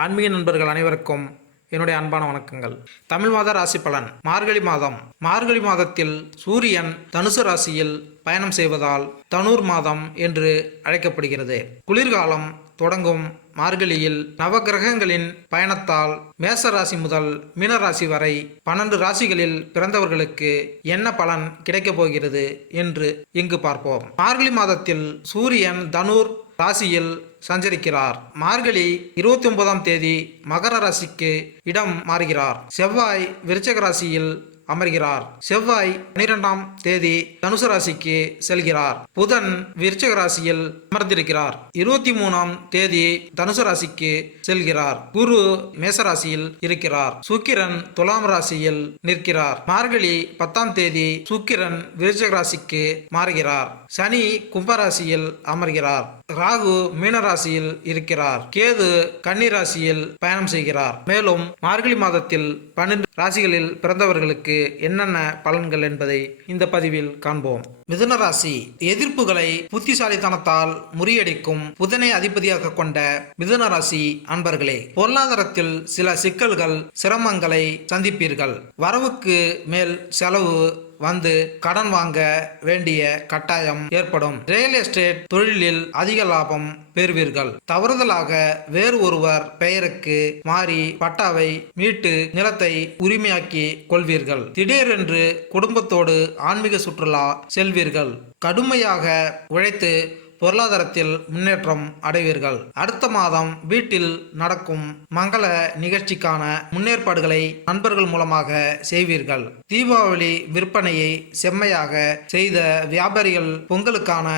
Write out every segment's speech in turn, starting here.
ஆன்மீக நண்பர்கள் அனைவருக்கும் என்னுடைய அன்பான வணக்கங்கள். தமிழ் மாத ராசி பலன். மார்கழி மாதம். மார்கழி மாதத்தில் சூரியன் தனுசு ராசியில் பயணம் செய்வதால் தனுர் மாதம் என்று அழைக்கப்படுகிறது. குளிர்காலம் தொடங்கும் மார்கழியில் நவகிரகங்களின் பயணத்தால் மேச ராசி முதல் மீனராசி வரை 12 ராசிகளில் பிறந்தவர்களுக்கு என்ன பலன் கிடைக்கப் போகிறது என்று இங்கு பார்ப்போம். மார்கழி மாதத்தில் சூரியன் தனுர் ராசியில் சஞ்சரிக்கிறார். மார்கழி 29ஆம் தேதி மகர ராசிக்கு இடம் மாறுகிறார். செவ்வாய் விருச்சிக ராசியில் அமர்கிறார். செவ்வாய் 12ஆம் தேதி தனுசு ராசிக்கு செல்கிறார். புதன் விருச்சிக ராசியில் அமர்ந்திருக்கிறார். 23ஆம் தேதி தனுசு ராசிக்கு செல்கிறார். குரு மேசராசியில் இருக்கிறார். சுக்கிரன் துலாம் ராசியில் நிற்கிறார். மார்கழி 10ஆம் தேதி சுக்கிரன் விருச்சிக ராசிக்கு மாறுகிறார். சனி கும்பராசியில் அமர்கிறார். ராகு மீனராசியில் இருக்கிறார். கேது கன்னி ராசியில் பயணம் செய்கிறார். மேலும் மார்கழி மாதத்தில் 12 ராசிகளில் பிறந்தவர்களுக்கு என்னென்ன பலன்கள் என்பதை இந்த பதிவில் காண்போம். மிதுன ராசி. எதிர்ப்புகளை புத்திசாலித்தனத்தால் முறியடிக்கும் புதனை அதிபதியாக கொண்ட மிதுன ராசி அன்பர்களே, பொருளாதாரத்தில் சில சிக்கல்கள் சிரமங்களை சந்திப்பீர்கள். வரவுக்கு மேல் செலவு வந்து கடன் வாங்க வேண்டிய கட்டாயம் ஏற்படும். ரியல் எஸ்டேட் தொழிலில் அதிக லாபம் பெறுவீர்கள். தவறுதலாக வேறு ஒருவர் பெயருக்கு மாறி பட்டாவை மீட்டு நிலத்தை உரிமையாக்கி கொள்வீர்கள். திடீரென்று குடும்பத்தோடு ஆன்மீக சுற்றுலா செல்வீர்கள். கடுமையாக உழைத்து பொருளாதாரத்தில் முன்னேற்றம் அடைவீர்கள். அடுத்த மாதம் வீட்டில் நடக்கும் மங்கள நிகழ்ச்சிக்கான முன்னேற்பாடுகளை நண்பர்கள் மூலமாக செய்வீர்கள். தீபாவளி விற்பனையை செம்மையாக செய்த வியாபாரிகள் பொங்கலுக்கான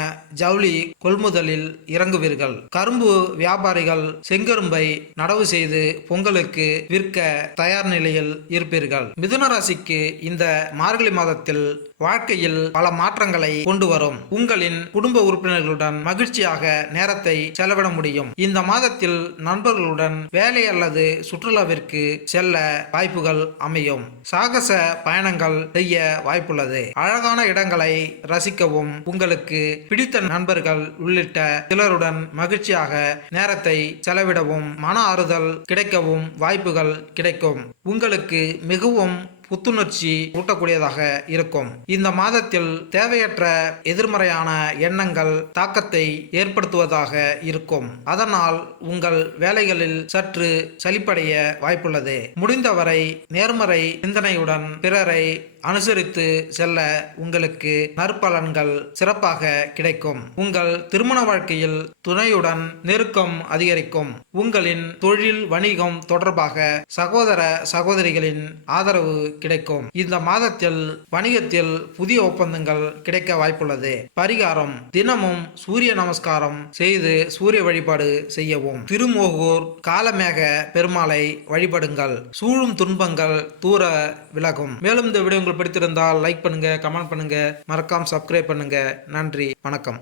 ஜவுளி கொள்முதலில் இறங்குவீர்கள். கரும்பு வியாபாரிகள் செங்கரும்பை நடவு செய்து பொங்கலுக்கு விற்க தயார் நிலையில் இருப்பீர்கள். மிதுன ராசிக்கு இந்த மார்கழி மாதத்தில் வாழ்க்கையில் பல மாற்றங்களை கொண்டு வரும். உங்களின் குடும்ப உறுப்பினர்களுடன் மகிழ்ச்சியாக நேரத்தை செலவிட முடியும். இந்த மாதத்தில் நண்பர்களுடன் வேலை அல்லது சுற்றுலாவிற்கு செல்ல வாய்ப்புகள் அமையும். சாகச பயணங்கள் செய்ய வாய்ப்புள்ளது. அழகான இடங்களை ரசிக்கவும் உங்களுக்கு பிடித்த நண்பர்கள் உள்ளிட்ட சிலருடன் மகிழ்ச்சியாக நேரத்தை செலவிடவும் மன ஆறுதல் கிடைக்கவும் வாய்ப்புகள் கிடைக்கும். உங்களுக்கு மிகவும் புத்துணர்ச்சி ஊட்டக்கூடியதாக இருக்கும். இந்த மாதத்தில் தேவையற்ற எதிர்மறையான எண்ணங்கள் தாக்கத்தை ஏற்படுத்துவதாக இருக்கும். அதனால் உங்கள் வேலைகளில் சற்று சலிப்படைய வாய்ப்புள்ளது. முடிந்தவரை நேர்மறை சிந்தனையுடன் பிறரை அனுசரித்து செல்ல உங்களுக்கு நற்பலன்கள் சிறப்பாக கிடைக்கும். உங்கள் திருமண வாழ்க்கையில் துணையுடன் நெருக்கம் அதிகரிக்கும். உங்களின் தொழில் வணிகம் தொடர்பாக சகோதர சகோதரிகளின் ஆதரவு கிடைக்கும். இந்த மாதத்தில் வணிகத்தில் புதிய ஒப்பந்தங்கள் கிடைக்க வாய்ப்புள்ளது. பரிகாரம்: தினமும் சூரிய நமஸ்காரம் செய்து சூரிய வழிபாடு செய்யவும். திருமோகூர் காலமேக பெருமாளை வழிபடுங்கள். சூழும் துன்பங்கள் தூர விலகும். மேலும் இந்த வீடியோ உங்களுக்கு பிடித்திருந்தால் லைக் பண்ணுங்க, கமெண்ட் பண்ணுங்க, மறக்காம சப்ஸ்கிரைப் பண்ணுங்க. நன்றி, வணக்கம்.